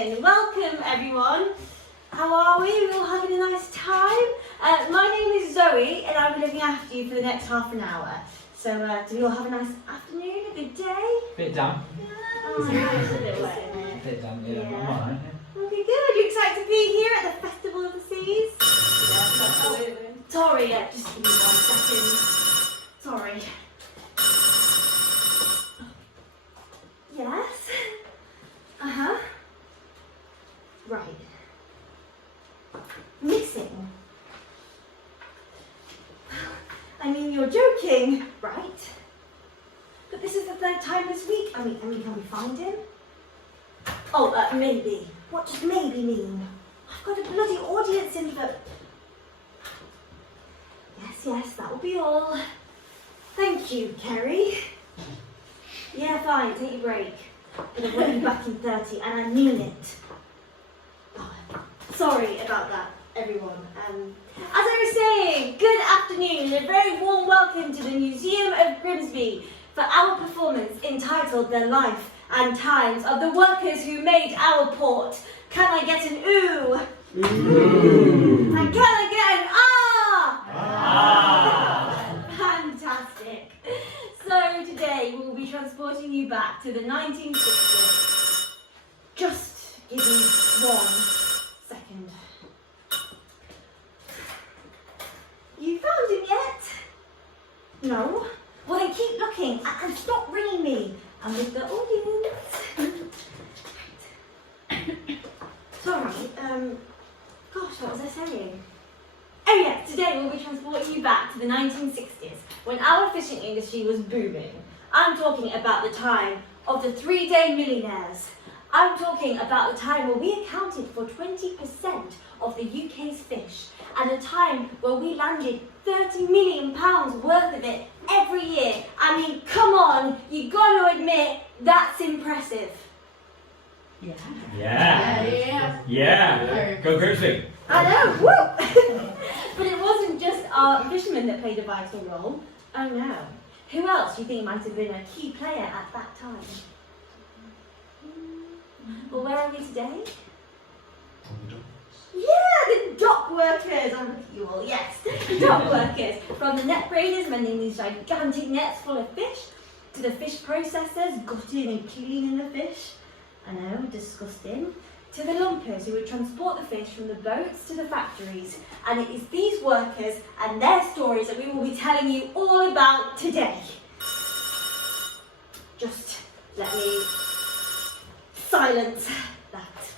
morning. Welcome, everyone. How are we? We're all having a nice time. My name is Zoe, and I'll be looking after you for the next half an hour. So, do we all have a nice afternoon, a good day? Bit damp. Oh, it's a bit wet, isn't it? Bit damp, yeah. Yeah. I'm alright. Okay, good. You excited to be here at the Festival of the Seas? Yes, absolutely. Sorry, just give me 1 second. Sorry. Yes? Uh-huh. Right. Missing? I mean, you're joking, right? But this is the 3rd time this week. I mean, can we find him? Oh, maybe. What does maybe mean? I've got a bloody audience in for... Yes, that will be all. Thank you, Kerry. Yeah, fine, take your break. But I want you back in 30, and I mean it. Oh, sorry about that, everyone. As I was saying, good afternoon and a very warm welcome to the Museum of Grimsby for our performance entitled The Life and Times of the Workers Who Made Our Port. Can I get an ooh? Ooh. And can I get an ah? Ah. Fantastic. So today we'll be transporting you back to the 1960s. Just give me 1 second. You found him yet? No? Well then keep looking and stop ringing me. I'm with the audience. Sorry, gosh, what was I saying? Oh yeah, today we'll be transporting you back to the 1960s, when our fishing industry was booming. I'm talking about the time of the 3-day millionaires. I'm talking about the time where we accounted for 20% of the UK's fish, and a time where we landed £30 million worth of it every year. I mean, come on, you got to admit, that's impressive. Yeah. Yeah. Go Grimsby. I know, woo! But it wasn't just our fishermen that played a vital role. Oh no. Who else do you think might have been a key player at that time? Well, where are we today? Yeah, the dock workers! I'm with you all, yes. The dock workers. From the net graders mending these gigantic nets full of fish, to the fish processors gutting and cleaning the fish. I know, disgusting. To the lumpers who would transport the fish from the boats to the factories. And it is these workers and their stories that we will be telling you all about today. Just let me silence that.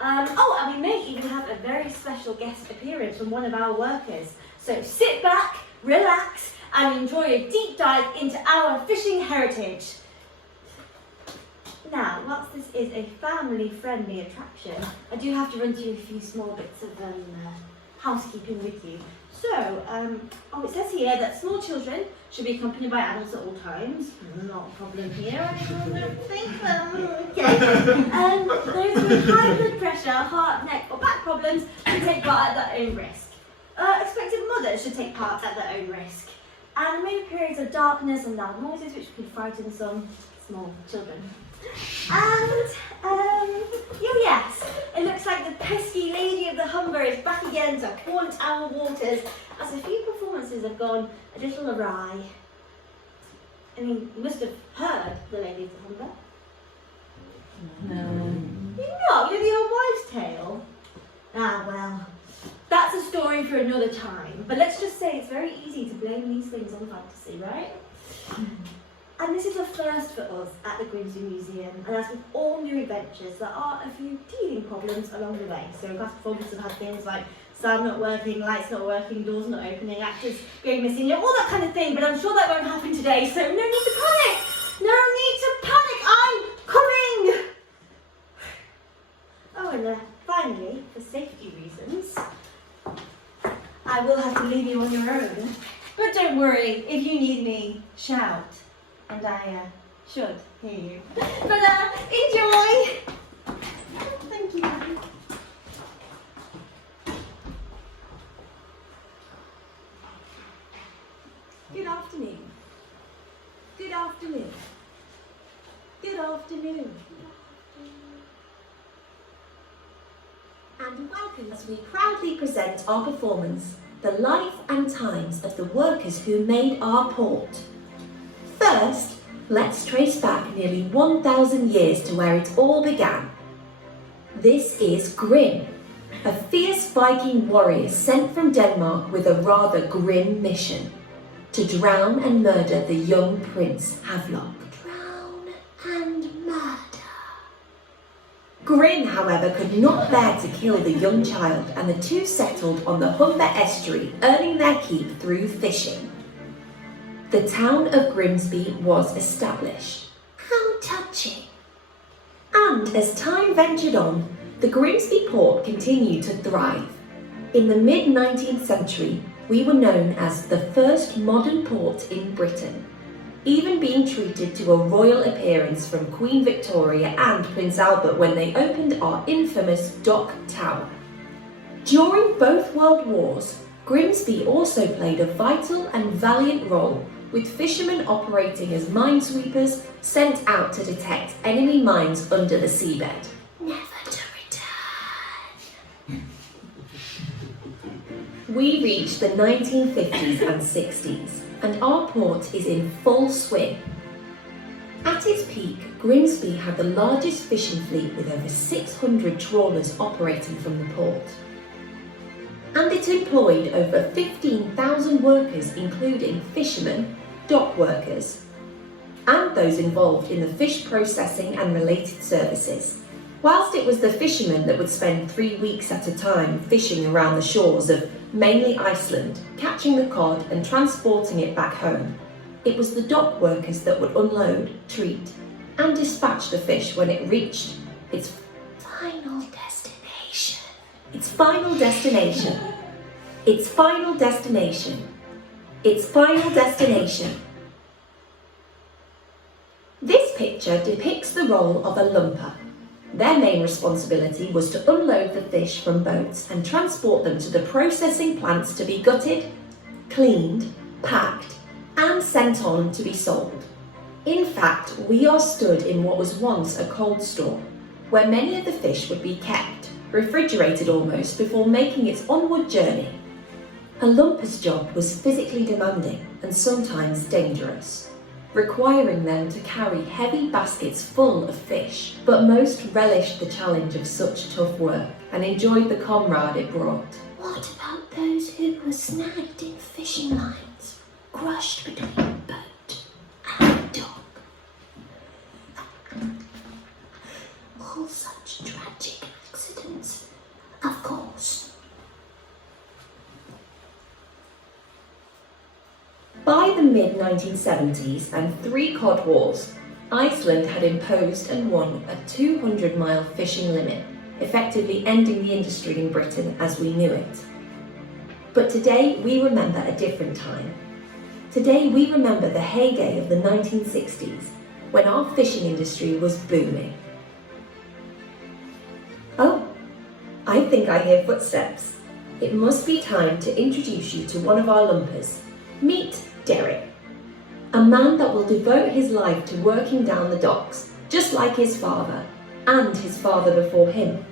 Oh, and we may even have a very special guest appearance from one of our workers. So sit back, relax, and enjoy a deep dive into our fishing heritage. Now, whilst this is a family-friendly attraction, I do have to run through a few small bits of housekeeping with you. So, it says here that small children should be accompanied by adults at all times. Not a problem here, I don't think. Okay. Those with high blood pressure, heart, neck, or back problems should take part at their own risk. Expectant mothers should take part at their own risk. And there may be periods of darkness and loud noises which could frighten some small children. And, yes, it looks like the pesky Lady of the Humber is back again to haunt our waters, as a few performances have gone a little awry. I mean, you must have heard the Lady of the Humber. No. You're not? You're the old wives' tale? Ah, well, that's a story for another time. But let's just say it's very easy to blame these things on fantasy, right? And this is a first for us at the Grimsby Museum, and as with all new adventures, there are a few teething problems along the way. So past performances have had things like sound not working, lights not working, doors not opening, actors going missing, you know, all that kind of thing, but I'm sure that won't happen today, so no need to panic! No need to panic! I'm coming! Oh, and finally, for safety reasons, I will have to leave you on your own. But don't worry, if you need me, shout. And I should hear you. But enjoy! Thank you. Good afternoon. Good afternoon. Good afternoon. Welcome as we proudly present our performance, The Life and Times of the Workers Who Made Our Port. First, let's trace back nearly 1,000 years to where it all began. This is Grimm, a fierce Viking warrior sent from Denmark with a rather grim mission: to drown and murder the young Prince Havelock. Drown and murder. Grimm, however, could not bear to kill the young child, and the two settled on the Humber estuary, earning their keep through fishing. The town of Grimsby was established. How touching! And as time ventured on, the Grimsby port continued to thrive. In the mid-19th century, we were known as the first modern port in Britain, even being treated to a royal appearance from Queen Victoria and Prince Albert when they opened our infamous dock tower. During both World Wars, Grimsby also played a vital and valiant role, with fishermen operating as minesweepers sent out to detect enemy mines under the seabed. Never to return. We reached the 1950s and 60s, and our port is in full swing. At its peak, Grimsby had the largest fishing fleet with over 600 trawlers operating from the port. And it employed over 15,000 workers, including fishermen, dock workers, and those involved in the fish processing and related services. Whilst it was the fishermen that would spend 3 weeks at a time fishing around the shores of mainly Iceland, catching the cod and transporting it back home, it was the dock workers that would unload, treat, and dispatch the fish when it reached its final destination. Its final destination. Its final destination. Its final destination. This picture depicts the role of a lumper. Their main responsibility was to unload the fish from boats and transport them to the processing plants to be gutted, cleaned, packed, and sent on to be sold. In fact, we are stood in what was once a cold store, where many of the fish would be kept, refrigerated almost, before making its onward journey. A lumper's job was physically demanding and sometimes dangerous, requiring them to carry heavy baskets full of fish, but most relished the challenge of such tough work and enjoyed the comrade it brought. What about those who were snagged in fishing lines, crushed between boat and dock? All such tragic accidents, of course. By the mid-1970s and 3 cod wars, Iceland had imposed and won a 200-mile fishing limit, effectively ending the industry in Britain as we knew it. But today we remember a different time. Today we remember the heyday of the 1960s, when our fishing industry was booming. Oh, I think I hear footsteps. It must be time to introduce you to one of our lumpers. Meet Derek, a man that will devote his life to working down the docks, just like his father, and his father before him.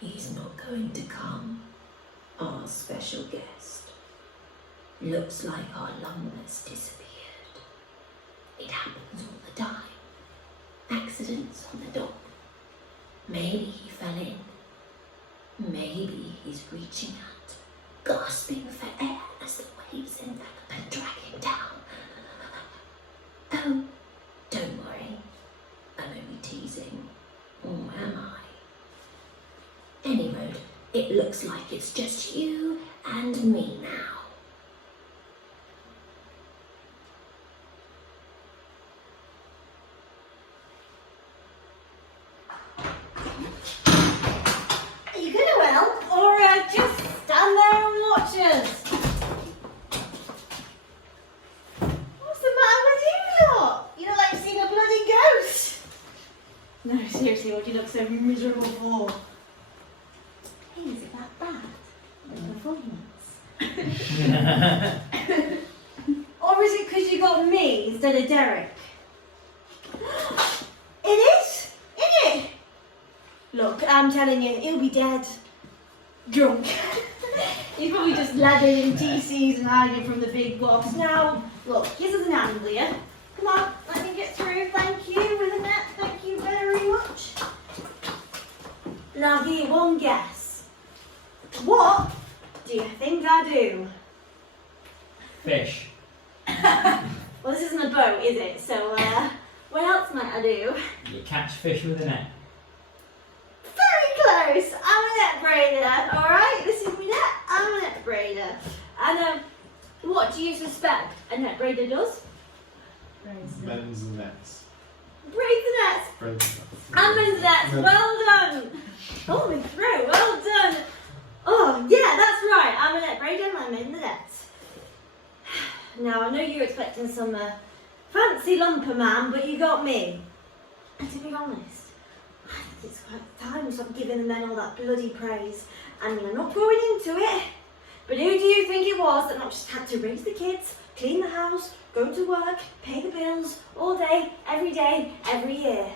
He's not going to come, our special guest. Looks like our lumber's disappeared. It happens all the time. Accidents on the dock. Maybe he fell in. Maybe he's reaching out, gasping for air as the waves envelop and drag him down. Oh, don't worry. I'm only teasing. Or am I? Any road, it looks like it's just you and me now. Are you gonna help, or just stand there and watch us? What's the matter with you lot? You look like you've seen a bloody ghost. No, seriously, what do you look so miserable for? Hey, is it that bad? Performance. Or is it because you got me instead of Derek? It is, isn't it? Look, I'm telling you, he'll be dead. Drunk. He's probably just lathered in TCs and hiding from the big boss. Now, look, give us an hand, will you? Come on, let me get through. Thank you, with a net. Thank you very much. Now, I'll give you one guess. What do you think I do? Fish. Well, this isn't a boat, is it? So, what else might I do? You catch fish with a net. Very close. I'm a net braider, alright? This is my net. I'm a net braider. And, what do you suspect a net braider does? Mends the nets. Braid the nets. Braid the nets. And mend the nets. Well done. Oh, me through. Well done. Oh, yeah, that's right. I'm a net braider and I mend the nets. Now, I know you're expecting some fancy lumper man, but you got me. And to be honest, I think it's quite time we stop giving the men all that bloody praise. And you're not going into it. But who do you think it was that not just had to raise the kids, clean the house, go to work, pay the bills, all day, every year?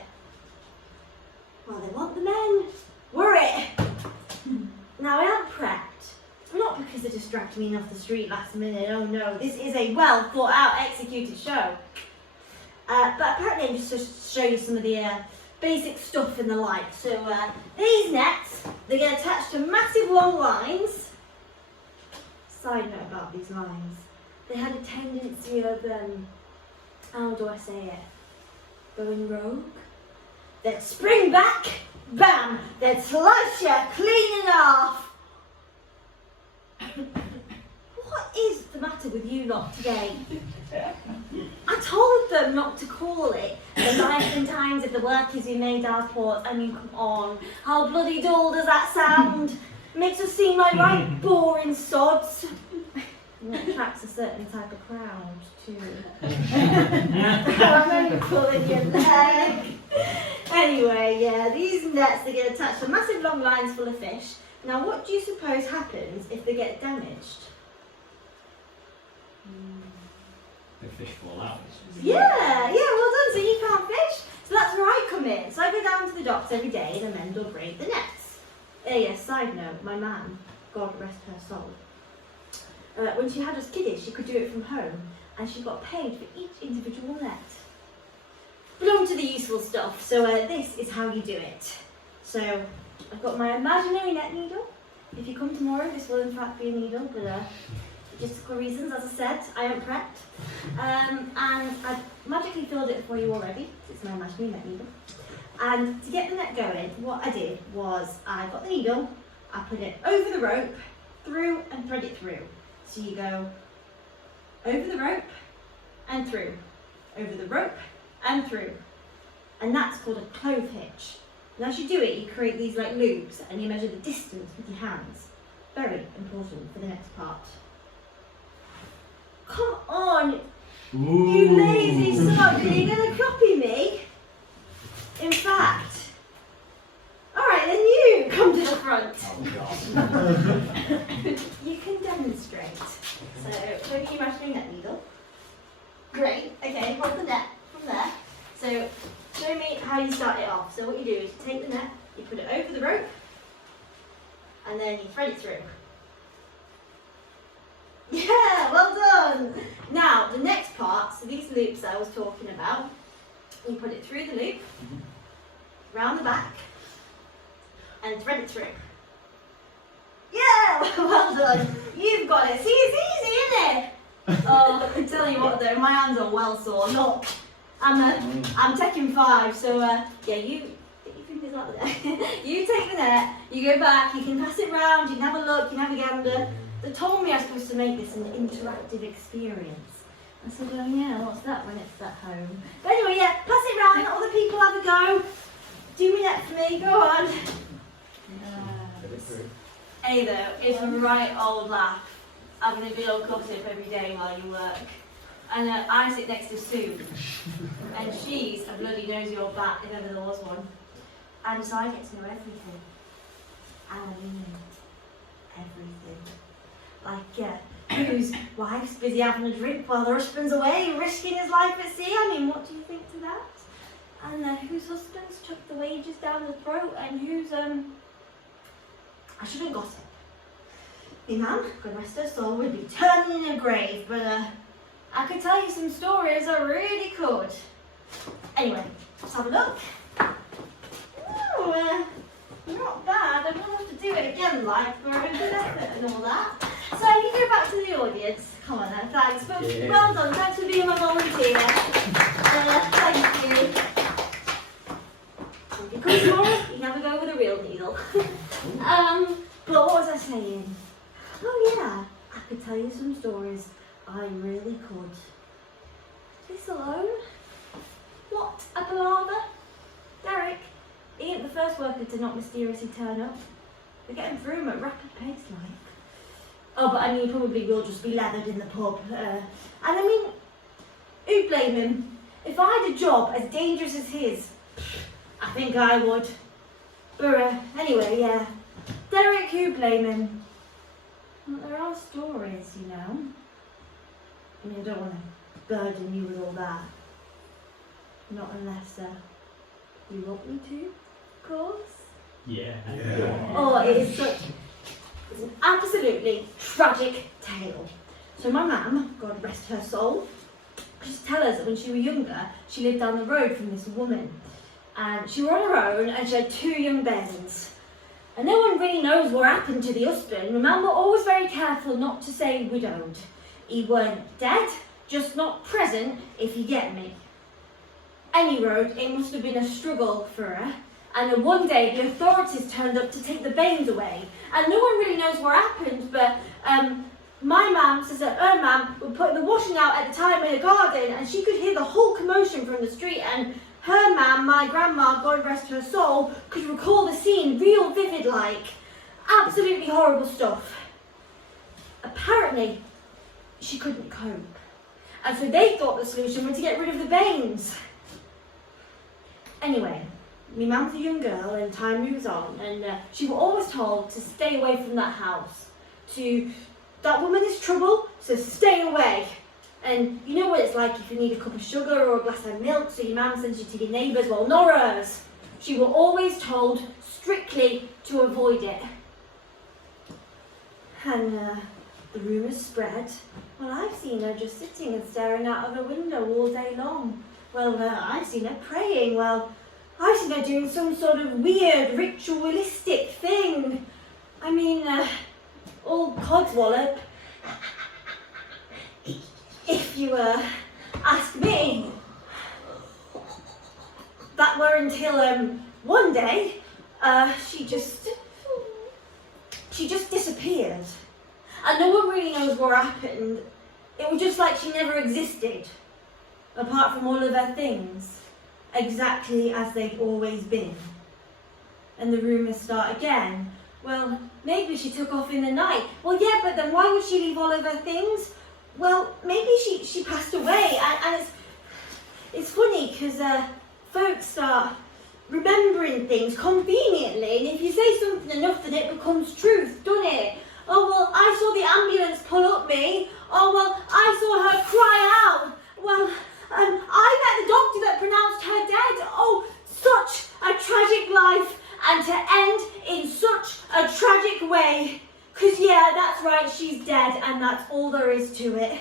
Well, they want the men. We're it. Now, I am prepped. Not because they just dragged me off the street last minute. Oh no, this is a well thought out, executed show. But apparently I'm just to show you some of the basic stuff and the like. So these nets, they get attached to massive long lines. Side note about these lines. They had a tendency of, how do I say it? Going rogue. They'd spring back, bam, they'd slice you clean in half. What is the matter with you lot today? I told them not to call it the life and times of the workers who made our port. I mean, come on, how bloody dull does that sound? Makes us seem like right boring sods. And it attracts a certain type of crowd too. I'm only pulling your leg. Anyway, yeah, these nets, they get attached to massive long lines full of fish. Now, what do you suppose happens if they get damaged? The fish fall out. Yeah, well done. So you can't fish. So that's where I come in. So I go down to the docks every day and mend or braid the nets. Yes, side note, my mum, God rest her soul, when she had us kiddies, she could do it from home and she got paid for each individual net. But on to the useful stuff. So this is how you do it. So I've got my imaginary net needle. If you come tomorrow, this will in fact be a needle, but for logistical reasons, as I said, I am prepped. And I've magically filled it for you already. It's my imaginary net needle. And to get the net going, what I did was I got the needle, I put it over the rope, through and thread it through. So you go over the rope and through, over the rope and through. And that's called a clove hitch. And as you do it, you create these like loops and you measure the distance with your hands. Very important for the next part. Come on, you lazy sod, are you going to copy me? In fact, alright then you come to the front. You can demonstrate. So, show me your imaginary net needle. Great, okay, hold the net from there. So, show me how you start it off. So what you do is you take the net, you put it over the rope, and then you thread it through. Yeah, well done! Now, the next part, so these loops I was talking about, you put it through the loop, round the back, and thread it through. Yeah, yeah, well done. You've got it. See, it's easy, isn't it? Oh, I tell you what though, my hands are well sore. Look, I'm taking 5, so yeah, you get your fingers out of there. You take the net, you go back, you can pass it round, you can have a look, you can have a gander. They told me I was supposed to make this an interactive experience. I said, oh yeah, what's that when it's at home? But anyway, yeah, pass it round, let other people have a go. Do me net for me, go on. Hey though, it's a right old laugh having a good old gossip every day while you work. And I sit next to Sue, and she's a bloody nosy old bat if ever there was one. And so I get to know everything. And I mean everything. Like, whose wife's busy having a drink while their husband's away, risking his life at sea. I mean, what do you think to that? And whose husband's chucked the wages down the throat, and whose, I shouldn't gossip. Me mum, God rest her soul, would be turning in a grave, but I could tell you some stories, I really could. Anyway, let's have a look. Oh, not bad. I'm going to have to do it again, like, for a good effort and all that. So you go back to the audience. Come on then, thanks. But well done, thanks for being my volunteer. Thank you. If you come tomorrow, you never go with a real needle. But what was I saying? Oh yeah, I could tell you some stories. I really could. This alone? What a palaver. Derek, he ain't the first worker to not mysteriously turn up. They're getting through him at rapid pace, like. Oh, but I mean, he probably will just be lathered in the pub. And I mean, who'd blame him? If I had a job as dangerous as his, I think I would. But anyway, yeah. Derek, who'd blame him? Well, there are stories, you know. I mean, I don't want to burden you with all that. Not unless you want me to, of course. Yeah. Oh, it is such an absolutely tragic tale. So my mum, God rest her soul, used to tell us that when she was younger, she lived down the road from this woman. And she was on her own and she had 2 young bairns. And no one really knows what happened to the husband. My mum was always very careful not to say widowed. He weren't dead, just not present, if you get me. Any road, it must have been a struggle for her. And then one day the authorities turned up to take the bairns away. And no one really knows what happened, but my mum says that her mum was putting the washing out at the time in the garden, and she could hear the whole commotion from the street, and her mum, my grandma, God rest her soul, could recall the scene real vivid like. Absolutely horrible stuff. Apparently, she couldn't cope. And so they thought the solution was to get rid of the bairns. Anyway, my mum's a young girl and time moves on, and she was always told to stay away from that house. That woman is trouble, so stay away. And you know what it's like if you need a cup of sugar or a glass of milk, so your mum sends you to your neighbours, well, nor hers. She was always told strictly to avoid it. And the rumours spread. Well, I've seen her just sitting and staring out of her window all day long. Well, I've seen her praying. Well, I've seen her doing some sort of weird ritualistic thing. I mean, all codswallop. If you ask me. That were until one day she just disappeared, and no one really knows what happened. It was just like she never existed, apart from all of her things, exactly as they'd always been. And the rumours start again. Well, maybe she took off in the night. Well, yeah, but then why would she leave all of her things? Well, maybe she passed away, and it's funny because folks start remembering things conveniently, and if you say something enough then it becomes truth, doesn't it? Oh, well, I saw the ambulance pull up me. Oh, well, I saw her cry out. Well, I met the doctor that pronounced her dead. Oh, such a tragic life, and to end in such a tragic way. Because, yeah, that's right, she's dead, and that's all there is to it.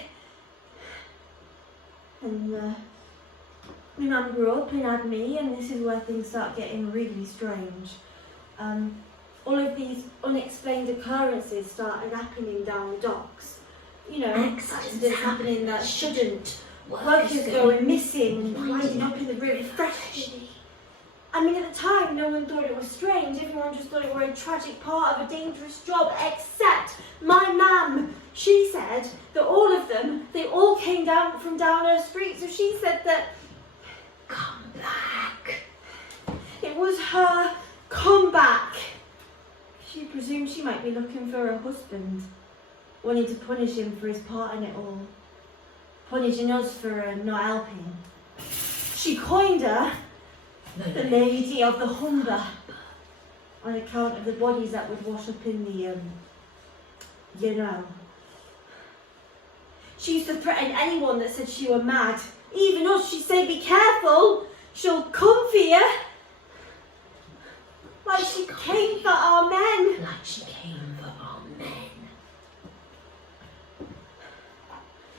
And my mum grew up and had me, and this is where things start getting really strange. all of these unexplained occurrences started happening down the docks. You know, accidents happening that shouldn't. Workers going missing, winding up in the river fresh. I mean, at the time, no one thought it was strange. Everyone just thought it were a tragic part of a dangerous job, except my mum. She said that all of them, they all came down from down her street. So she said that, come back. It was her comeback. She presumed she might be looking for her husband, wanting to punish him for his part in it all. Punishing us for not helping. She coined her the Lady of the Humber on account of the bodies that would wash up in the, you know. She used to threaten anyone that said she were mad. Even us, she'd say, be careful, she'll come for you. Like she came for our men. Like she came for our men.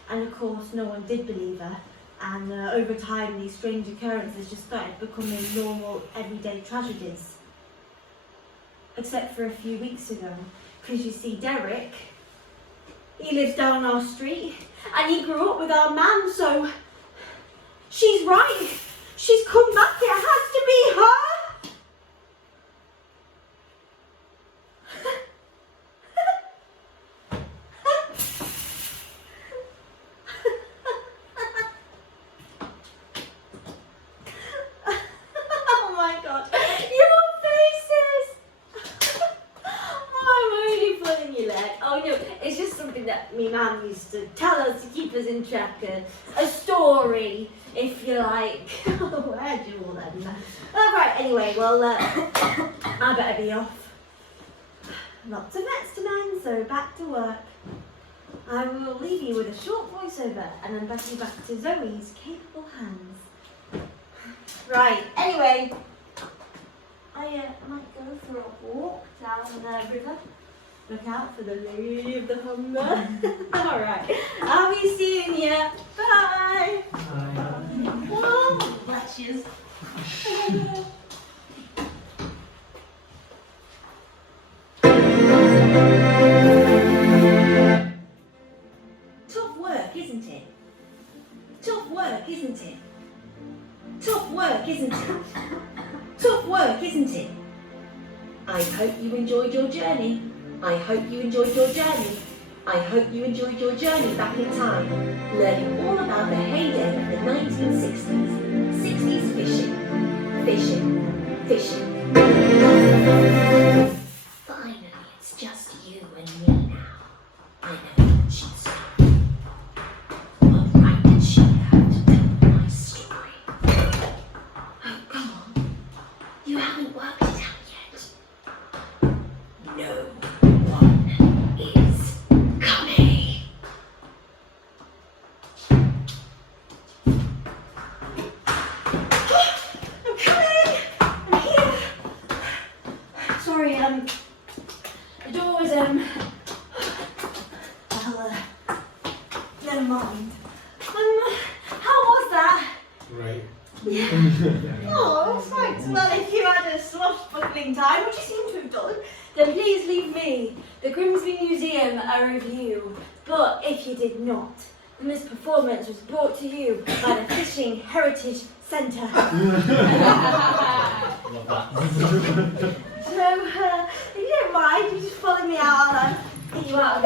And of course, no one did believe her. And over time, these strange occurrences just started becoming normal, everyday tragedies. Except for a few weeks ago. Because you see, Derek, he lives down our street. And he grew up with our man, so she's right. She's come back. It has to be her. Me mum used to tell us to keep us in check, a story, if you like. Where'd you all that? Right, anyway, well, I better be off. Lots of vets to mend, so back to work. I will leave you with a short voiceover and then pass you back to Zoe's capable hands. Right, anyway, I might go for a walk down the river. Look out for the Lady of the Humber. Alright, I'll be seeing you. Bye. Bye. Oh, bless you. Tough work, isn't it? Tough work, isn't it? Tough work, isn't it? Tough work, isn't it? I hope you enjoyed your journey. I hope you enjoyed your journey. I hope you enjoyed your journey back in time, learning all about the heyday of the 1960s. 60s fishing. Finally, it's just you and me now. I never thought she'd stop. What right did she have to tell my story? Oh, come on. You haven't worked it out yet. No. The door was, well, never mind. How was that? Right. Yeah. Oh, thanks. Well, if you had a swashbuckling time, which you seem to have done, then please leave me, the Grimsby Museum, a review. But if you did not, then this performance was brought to you by the Fishing Heritage Centre. Love that. So, if you don't mind, you just follow me out, I'll get you out of